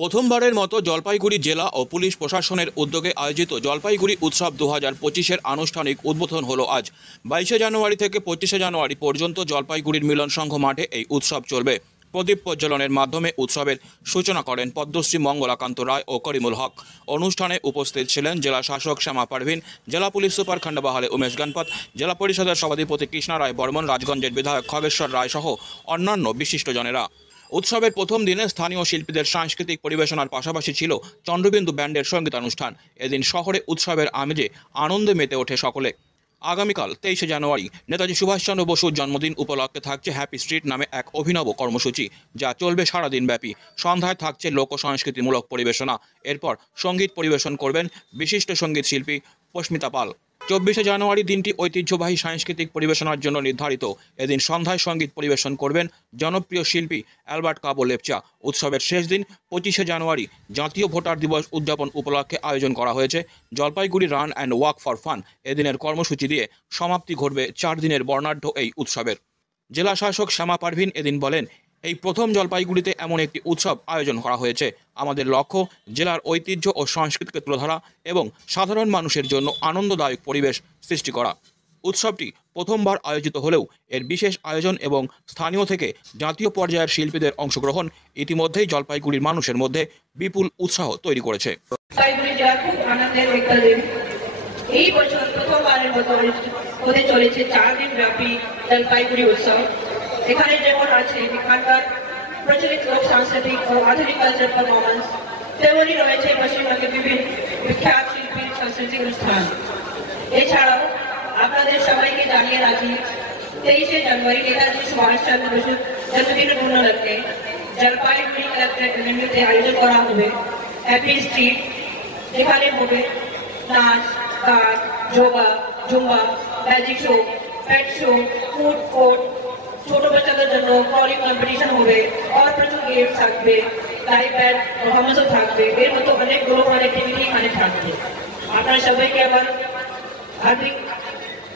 প্রথমবারের মতো জলপাইগুড়ি জেলা ও পুলিশ প্রশাসনের উদ্যোগে আয়োজিত জলপাইগুড়ি উৎসব 2025-এর আনুষ্ঠানিক উদ্বোধন হলো আজ। 22শে জানুয়ারি থেকে 25শে জানুয়ারি পর্যন্ত জলপাইগুড়ির মিলন সংঘ মাঠে এই উৎসব চলবে। প্রদীপ প্রজ্বলনের মাধ্যমে উৎসবের সূচনা করেন পদ্মশ্রী মঙ্গলাকান্ত রায় ও করিমুল হক। অনুষ্ঠানে উপস্থিত ছিলেন জেলা শাসক শ্যামা পারভিন, জেলা পুলিশ সুপার খণ্ডবাহালে উমেশ গণপত, জেলা পরিষদের সভাধিপতি কৃষ্ণা রায় বর্মন, রাজগঞ্জের বিধায়ক খগেশ্বর রায় সহ অন্যান্য বিশিষ্টজনেরা। উৎসবের প্রথম দিনে স্থানীয় শিল্পীদের সাংস্কৃতিক পরিবেশনার পাশাপাশি ছিল চন্দ্রবিন্দু ব্যান্ডের সঙ্গীতানুষ্ঠান। এদিন শহরে উৎসবের আমেজে আনন্দে মেতে ওঠে সকলে। আগামীকাল 23শে জানুয়ারি নেতাজি সুভাষচন্দ্র বসুর জন্মদিন উপলক্ষে থাকছে হ্যাপি স্ট্রিট নামে এক অভিনব কর্মসূচি, যা চলবে সারাদিন ব্যাপী। সন্ধ্যায় থাকছে লোক সংস্কৃতিমূলক পরিবেশনা। এরপর সঙ্গীত পরিবেশন করবেন বিশিষ্ট সঙ্গীত শিল্পী পস্মিতা পাল। 24শে জানুয়ারি দিনটি ঐতিহ্যবাহী সাংস্কৃতিক পরিবেশনার জন্য নির্ধারিত। এদিন সন্ধ্যায় সঙ্গীত পরিবেশন করবেন জনপ্রিয় শিল্পী অ্যালবার্ট কাবো লেপচা। উৎসবের শেষ দিন 25শে জানুয়ারি জাতীয় ভোটার দিবস উদযাপন উপলক্ষে আয়োজন করা হয়েছে Jalpaiguri run and walk for fun. এদিনের কর্মসূচি দিয়ে সমাপ্তি ঘটবে 4 দিনের বর্ণাঢ্য এই উৎসবের। জেলা শাসক শ্যামা পারভিন এদিন বলেন, এই প্রথম জলপাইগুড়িতে এমন একটি উৎসব আয়োজন করা হয়েছে। আমাদের লক্ষ্য জেলার ঐতিহ্য ও সংস্কৃতিকে তুলে ধরা এবং সাধারণ মানুষের জন্য আনন্দদায়ক পরিবেশ সৃষ্টি করা। উৎসবটি প্রথমবার আয়োজিত হলেও এর বিশেষ আয়োজন এবং স্থানীয় থেকে জাতীয় পর্যায়ের শিল্পীদের অংশগ্রহণ ইতিমধ্যেই জলপাইগুড়ির মানুষের মধ্যে বিপুল উৎসাহ তৈরি করেছে। জলপাইগুড়ি জেলা খুব আনন্দের একটা দিন। এই বছর প্রথমবারের মতো হতে চলেছে 4 দিন ব্যাপী জলপাইগুড়ি উৎসব। এখানে যেমন আছে এখানকার প্রচলিত লোক সাংস্কৃতিক ও আধুনিক কালচার পারফরমেন্স, তেমনই রয়েছে পশ্চিমবঙ্গের বিভিন্ন বিখ্যাত শিল্পীর সাংস্কৃতিক অনুষ্ঠান। এছাড়াও আপনাদের সবাইকে জানিয়ে রাখি, 23শে জানুয়ারি নেতাজি সুভাষচন্দ্র বসুর জন্মদিন উপলক্ষে জলপাইগুড়ি কালেক্টরেট এভিনিউতে আয়োজন করা হবে হ্যাপি স্ট্রিট। এখানে হবে নাচ, গান, যোগা, জুম্বা, ম্যাজিক শো, পেট শো, ফুড কোর্ট, ছোট বাচ্চাদের জন্য ক্রলিং কম্পিটিশন হবে, আর প্রচুর গেম থাকবে, লাইভ ব্যান্ড পারফরমেন্সও থাকবে। এর মতো অনেকগুলো অ্যাক্টিভিটি এখানে থাকবে। আপনারা সবাইকে আমার হার্দিক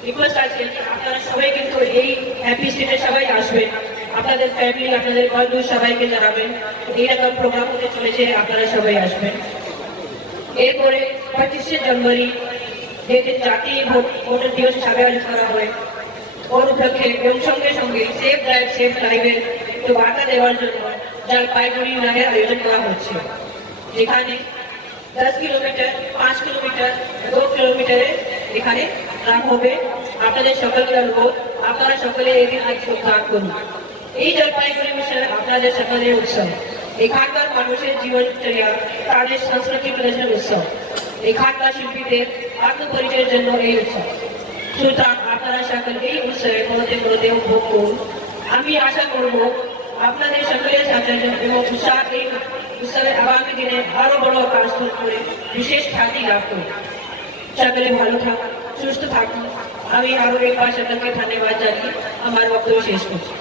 রিকোয়েস্ট আছে যে আপনারা সবাই কিন্তু এই হ্যাপি স্ট্রিটে সবাই আসবেন, আপনাদের ফ্যামিলি, আপনাদের বন্ধু সবাইকে জানাবেন এইরকম প্রোগ্রাম হতে চলেছে, আপনারা সবাই আসবেন। এরপরে 25শে জানুয়ারি যেদিন জাতীয় ভোটার দিবস হিসাবে আয়োজন করা হয়, ওর উপলক্ষে এবং সঙ্গে সঙ্গে সেফ ড্রাইভ সেফ লাইভের একটু বার্তা দেওয়ার জন্য জলপাইগুড়ি রানের আয়োজন করা হচ্ছে, যেখানে 10 কিলোমিটার, 5 কিলোমিটার, 2 কিলোমিটারে এখানে রান হবে। আপনাদের সকলকে অনুরোধ, আপনারা সকলে এদিন যোগদান করুন। এই জলপাইগুড়ি মিশনে আপনাদের সকলের উৎসব, এখানকার মানুষের জীবনচর্যা, তাদের সংস্কৃতি প্রদর্শন উৎসব, এখানকার শিল্পীদের আত্মপরিচয়ের জন্য এই উৎসব। সুতরাং আপনারা সকল এই উৎসবে কোনোতে উপভোগ করুন। আমি আশা করব আপনাদের সকলের সাথে এবং উৎসাহ এই উৎসবে আগামী দিনে আরো বড় কাজ করে বিশেষ খ্যাতি লাভ করুন। সকলে ভালো থাকুন, সুস্থ থাকুন। আমি আরো একবার সকলকে ধন্যবাদ জানিয়ে আমার বক্তব্য শেষ করছি।